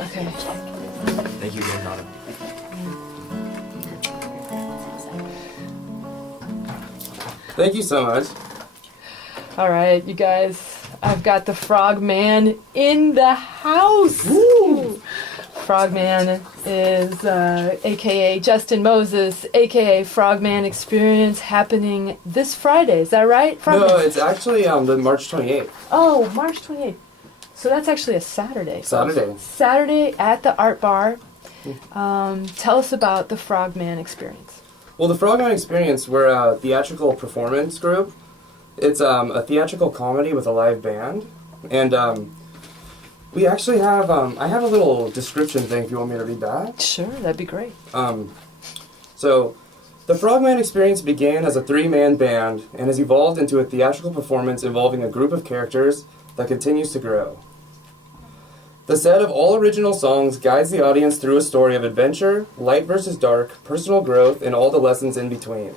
Okay. Thank you again, Donna. Thank you so much. All right, you guys. I've got the Frogman in the house. Woo! Frogman is a.k.a. Justin Moses, a.k.a. Frogman Experience, happening this Friday. Is that right, Frogman? No, it's actually the March 28th. Oh, March 28th. So that's actually a Saturday. Saturday. Saturday at the Art Bar. Tell us about the Frogman Experience. Well, the Frogman Experience, we're a theatrical performance group. It's a theatrical comedy with a live band. And we actually have, I have a little description thing if you want me to read that. Sure, that'd be great. So, the Frogman Experience began as a 3-man band and has evolved into a theatrical performance involving a group of characters that continues to grow. The set of all original songs guides the audience through a story of adventure, light versus dark, personal growth, and all the lessons in between.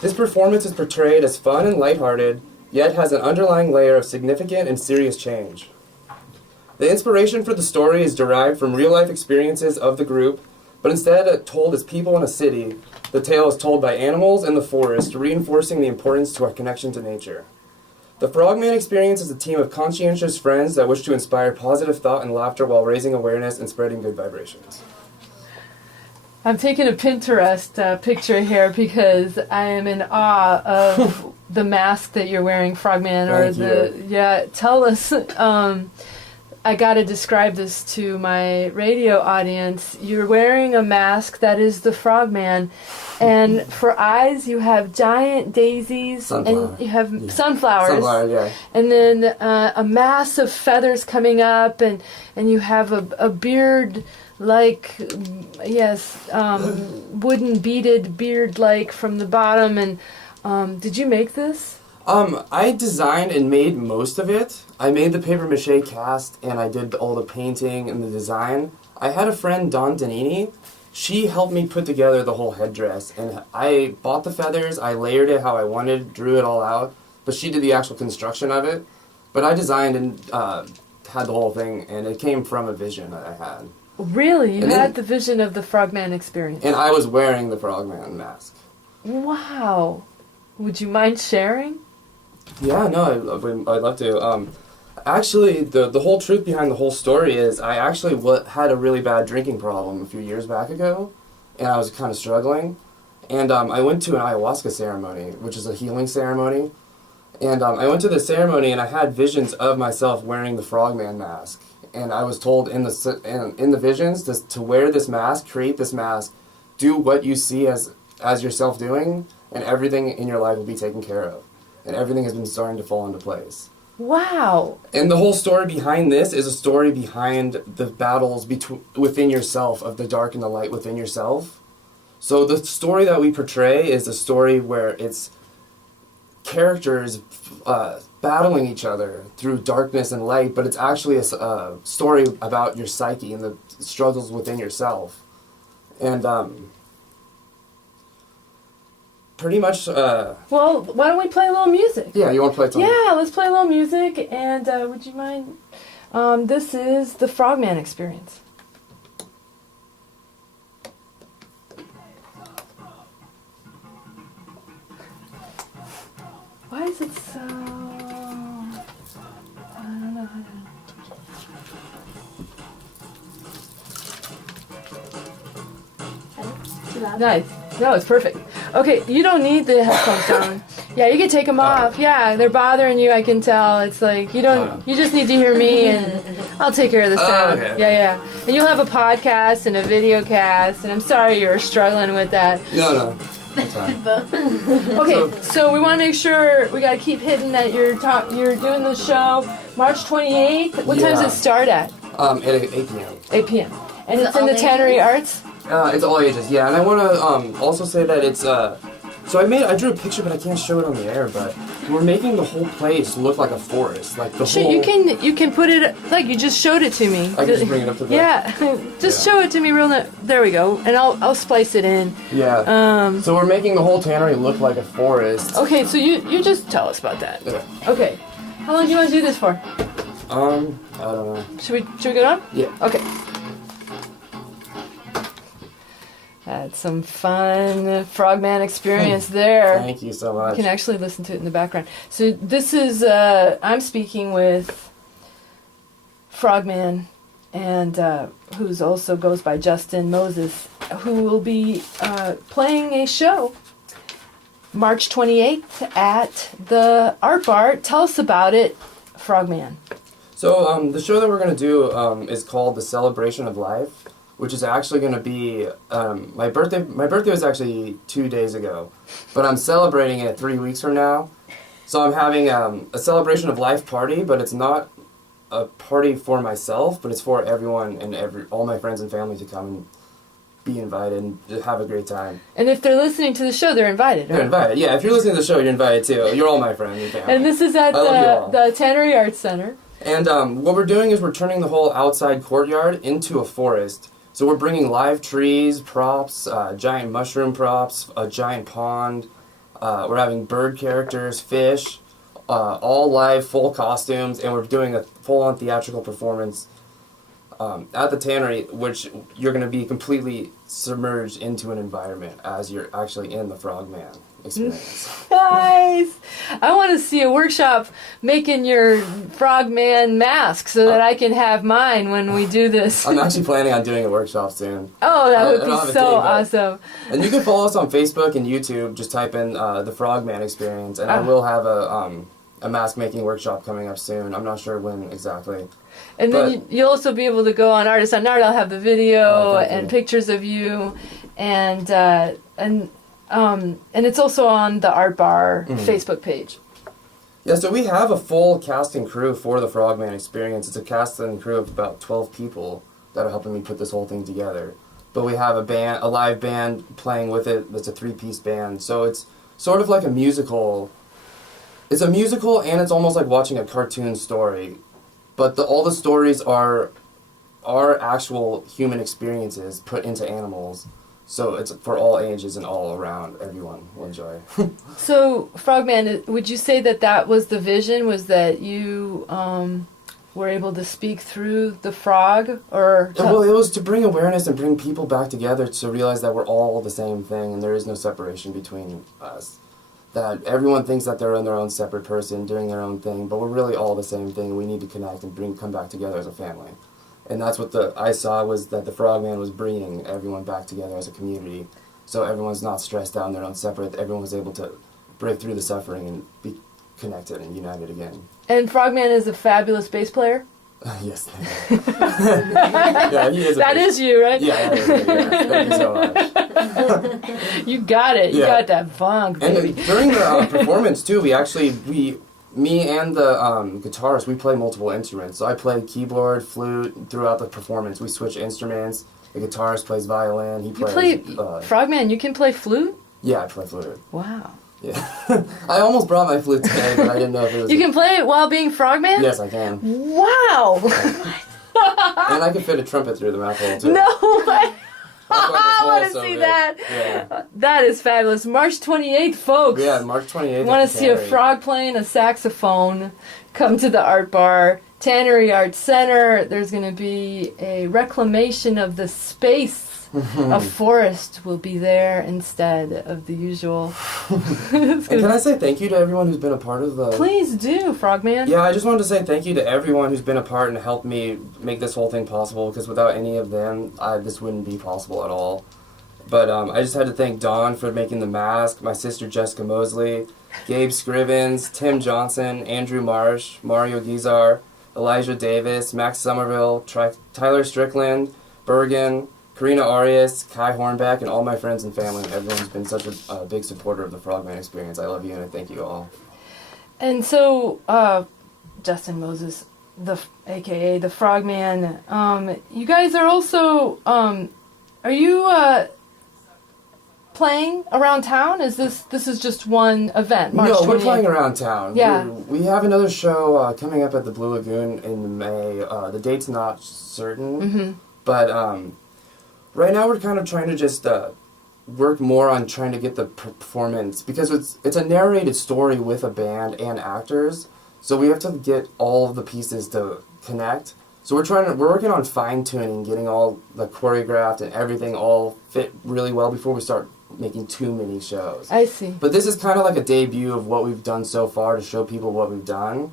This performance is portrayed as fun and lighthearted, yet has an underlying layer of significant and serious change. The inspiration for the story is derived from real-life experiences of the group, but instead told as people in a city, the tale is told by animals in the forest, reinforcing the importance to our connection to nature. The Frogman Experience is a team of conscientious friends that wish to inspire positive thought and laughter while raising awareness and spreading good vibrations. I'm taking a Pinterest picture here because I am in awe of the mask that you're wearing, Frogman. Tell us. I got to describe this to my radio audience. You're wearing a mask that is the Frogman, and for eyes you have giant daisies, and you have sunflowers. Sunflower, yeah. And then a mass of feathers coming up, and you have a beard like, wooden beaded beard like from the bottom. And did you make this? I designed and made most of it. I made the papier-mâché cast, and I did all the painting and the design. I had a friend, Dawn Danini. She helped me put together the whole headdress, and I bought the feathers, I layered it how I wanted, drew it all out, but she did the actual construction of it. But I designed and had the whole thing, and it came from a vision that I had. Really? You had the vision of the Frogman Experience? And I was wearing the Frogman mask. Wow. Would you mind sharing? Yeah, no, I'd love to. Actually, the whole truth behind the whole story is I actually had a really bad drinking problem a few years back ago, and I was kind of struggling. And I went to an ayahuasca ceremony, which is a healing ceremony. And I went to the ceremony, and I had visions of myself wearing the Frogman mask. And I was told in the visions to wear this mask, create this mask, do what you see as yourself doing, and everything in your life will be taken care of. And everything has been starting to fall into place. Wow. And the whole story behind this is a story behind the battles within yourself, of the dark and the light within yourself. So the story that we portray is a story where it's characters battling each other through darkness and light, but it's actually a story about your psyche and the struggles within yourself. And pretty much... well, why don't we play a little music? Yeah, you want to play something? Yeah, let's play a little music, and would you mind? This is the Frogman Experience. Why is it so... I don't know how to... Too loud? Nice. No, it's perfect. Okay, you don't need the headphones on. Yeah, you can take them off. Yeah, they're bothering you, I can tell. It's like, you just need to hear me, and I'll take care of the sound. Okay. Yeah. And you'll have a podcast and a video cast, and I'm sorry you were struggling with that. No. That's fine. Okay, so we want to make sure, we got to keep hitting that you're doing the show March 28th. What time does it start at? At 8 p.m. 8 p.m. And it's in the Tannery Arts? It's all ages, yeah. And I want to also say that it's... So I drew a picture, but I can't show it on the air, but we're making the whole place look like a forest. Like the whole... You can put it, like you just showed it to me. I can just bring it up to the... Yeah, show it to me real... There we go, and I'll splice it in. Yeah. So we're making the whole tannery look like a forest. Okay, so you just tell us about that. Okay. How long do you want to do this for? I don't know. Should we get on? Yeah. Okay. Had some fun Frogman Experience there. Thank you so much. You can actually listen to it in the background. So this is, I'm speaking with Frogman, and who's also goes by Justin Moses, who will be playing a show March 28th at the Art Bar. Tell us about it, Frogman. So the show that we're going to do is called The Celebration of Life, which is actually going to be my birthday. My birthday was actually 2 days ago, but I'm celebrating it 3 weeks from now. So I'm having a celebration of life party, but it's not a party for myself, but it's for everyone and all my friends and family to come and be invited and just have a great time. And if they're listening to the show, they're invited, right? They're invited. Yeah, if you're listening to the show, you're invited too. You're all my friends and family. And this is at the Tannery Arts Center. And what we're doing is we're turning the whole outside courtyard into a forest. So we're bringing live trees, props, giant mushroom props, a giant pond. We're having bird characters, fish, all live, full costumes, and we're doing a full-on theatrical performance at the Tannery, which you're going to be completely submerged into an environment as you're actually in the Frogman Experience. Nice! I want to see a workshop making your Frogman mask so that I can have mine when we do this. I'm actually planning on doing a workshop soon. Oh, that would be so awesome. And you can follow us on Facebook and YouTube. Just type in the Frogman Experience, and I will have a mask making workshop coming up soon. I'm not sure when exactly. And then you'll also be able to go on Artist on Art. I'll have the video and pictures of you, and it's also on the Art Bar Facebook page. Yeah, so we have a full cast and crew for the Frogman Experience. It's a cast and crew of about 12 people that are helping me put this whole thing together. But we have a live band playing with it. That's a 3-piece band. So it's sort of like a musical. It's a musical, and it's almost like watching a cartoon story. But all the stories are actual human experiences put into animals. So it's for all ages and all around. Everyone will enjoy. So, Frogman, would you say that was the vision, was that you were able to speak through the frog? Well, it was to bring awareness and bring people back together to realize that we're all the same thing and there is no separation between us. That everyone thinks that they're in their own separate person, doing their own thing, but we're really all the same thing. We need to connect and come back together as a family. And that's what I saw was that the Frogman was bringing everyone back together as a community. So everyone's not stressed out and they're not separate. Everyone was able to break through the suffering and be connected and united again. And Frogman is a fabulous bass player? Yes. Yeah, he is. That is you, right? Yeah, thank you so much. You got it. You got that funk, baby. And during the performance too, me and the guitarist, we play multiple instruments. So I play keyboard, flute throughout the performance. We switch instruments. The guitarist plays violin. He plays. Frogman, you can play flute? Yeah, I play flute. Wow. Yeah. I almost brought my flute today, but I didn't know if it was... You can play it while being Frogman? Yes, I can. Wow! And I can fit a trumpet through the mouth hole, too. No way! I want to see that. Yeah. That is fabulous. March 28th, folks. Yeah, March 28th. Want to see a frog playing a saxophone? Come to the Art Bar. Tannery Arts Center. There's going to be a reclamation of the space. A forest will be there instead of the usual. And can I say thank you to everyone who's been a part of the... Please do, Frogman. Yeah, I just wanted to say thank you to everyone who's been a part and helped me make this whole thing possible, because without any of them, this wouldn't be possible at all. But I just had to thank Dawn for making the mask, my sister Jessica Mosley, Gabe Scrivens, Tim Johnson, Andrew Marsh, Mario Guizar, Elijah Davis, Max Somerville, Tyler Strickland, Bergen, Karina Arias, Kai Hornbeck, and all my friends and family. Everyone's been such a big supporter of the Frogman Experience. I love you and I thank you all. And so, Justin Moses, aka the Frogman, you guys are also, are you playing around town? This is just one event, March 28th? No, we're playing around town. Yeah. We have another show coming up at the Blue Lagoon in May. The date's not certain, but right now we're kind of trying to just work more on trying to get the performance, because it's a narrated story with a band and actors, so we have to get all of the pieces to connect. So we're working on fine-tuning, getting all the choreographed and everything all fit really well before we start making too many shows. I see. But this is kind of like a debut of what we've done so far to show people what we've done.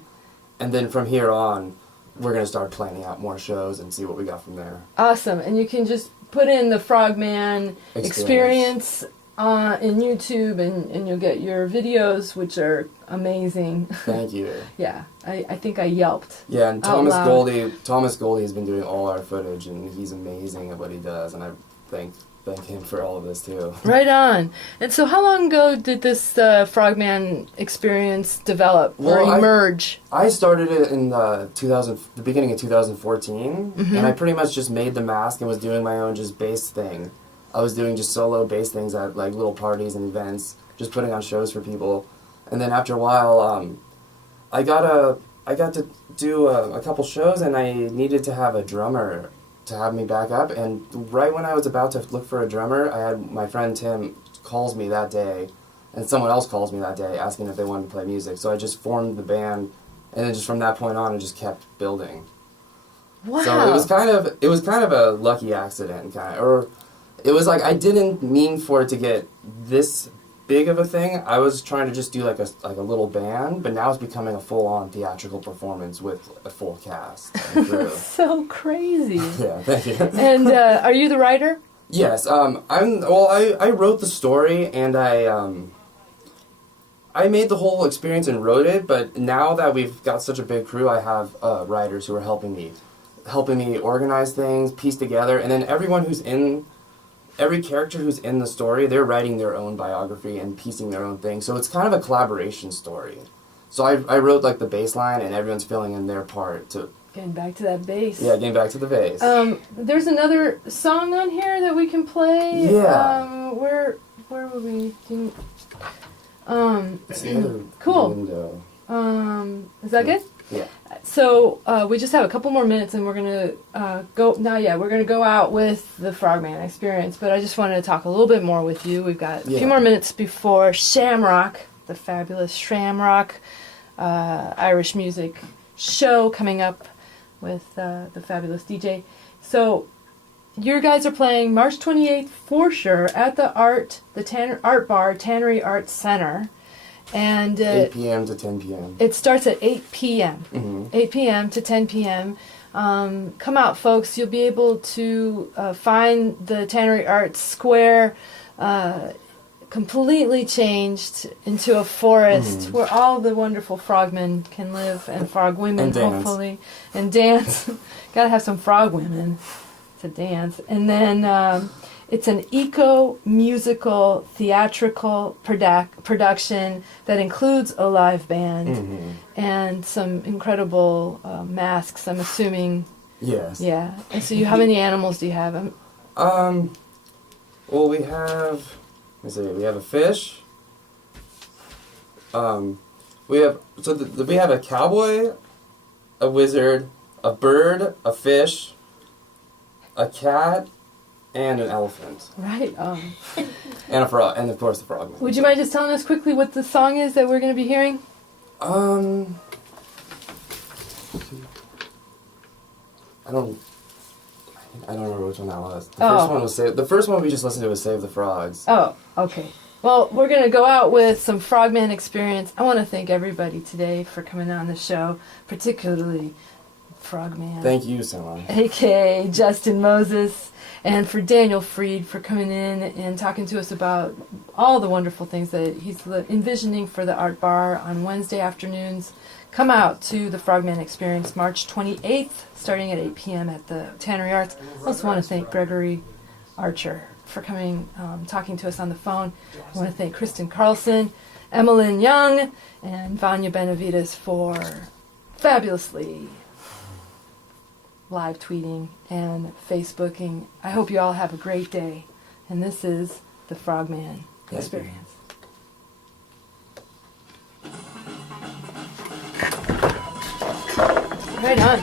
And then from here on, we're going to start planning out more shows and see what we got from there. Awesome. And you can just put in the Frogman Experience in YouTube, and you'll get your videos, which are amazing. Thank you. Yeah, I think I yelped. Yeah, and Thomas Goldie has been doing all our footage, and he's amazing at what he does, and I thank him for all of this too. Right on. And so how long ago did this Frogman Experience develop or emerge? I started it in the beginning of 2014, and I pretty much just made the mask and was doing my own just bass thing. I was doing just solo bass things at like little parties and events, just putting on shows for people. And then after a while, I got to do a couple shows, and I needed to have a drummer to have me back up. And right when I was about to look for a drummer, I had my friend Tim calls me that day, and someone else calls me that day asking if they wanted to play music. So I just formed the band, and then just from that point on, it just kept building. Wow! So it was kind of a lucky accident, or it was like I didn't mean for it to get this big of a thing. I was trying to just do like a little band, but now it's becoming a full-on theatrical performance with a full cast and crew. So crazy. Yeah, thank you. And are you the writer? Yes, I wrote the story, and I made the whole experience and wrote it, but now that we've got such a big crew, I have writers who are helping me organize things, piece together, and then every character who's in the story, they're writing their own biography and piecing their own thing. So it's kind of a collaboration story. So I wrote like the bass line, and everyone's filling in their part to... Getting back to that bass. Yeah, getting back to the bass. There's another song on here that we can play. Yeah. Where were we? It's the other cool. window. Is that good? Yeah. So we just have a couple more minutes, and we're gonna go. Now, we're gonna go out with the Frogman Experience. But I just wanted to talk a little bit more with you. We've got a few more minutes before Shamrock, the fabulous Shamrock Irish music show coming up with the fabulous DJ. So your guys are playing March 28th for sure at the Art Bar, Tannery Arts Center. And 8 p.m. to 10 p.m. It starts at 8 p.m. 8 p.m. to 10 p.m. Come out, folks. You'll be able to find the Tannery Arts Square completely changed into a forest where all the wonderful frogmen can live, and frog women, hopefully, and dance. Gotta have some frog women to dance. And then it's an eco-musical theatrical production that includes a live band and some incredible masks, I'm assuming. Yes. Yeah. And so how many animals do you have? Well, we have... Let me see. We have a fish. We have a cowboy, a wizard, a bird, a fish, a cat, and an elephant. Right. And a frog, and of course the frog. Would you mind just telling us quickly what the song is that we're going to be hearing? I don't remember which one that was. The first one we just listened to was Save the Frogs. Oh, okay. Well, we're going to go out with some Frogman Experience. I want to thank everybody today for coming on the show, particularly Frogman. Thank you so much. A.K.A. Justin Moses, and for Daniel Freed for coming in and talking to us about all the wonderful things that he's envisioning for the Art Bar on Wednesday afternoons. Come out to the Frogman Experience March 28th, starting at 8 p.m. at the Tannery Arts. I also want to thank Gregory Archer for coming, talking to us on the phone. I want to thank Kristen Carlson, Emmeline Young, and Vanya Benavides for fabulously live tweeting and Facebooking. I hope you all have a great day. And this is the Frogman Experience. Right on.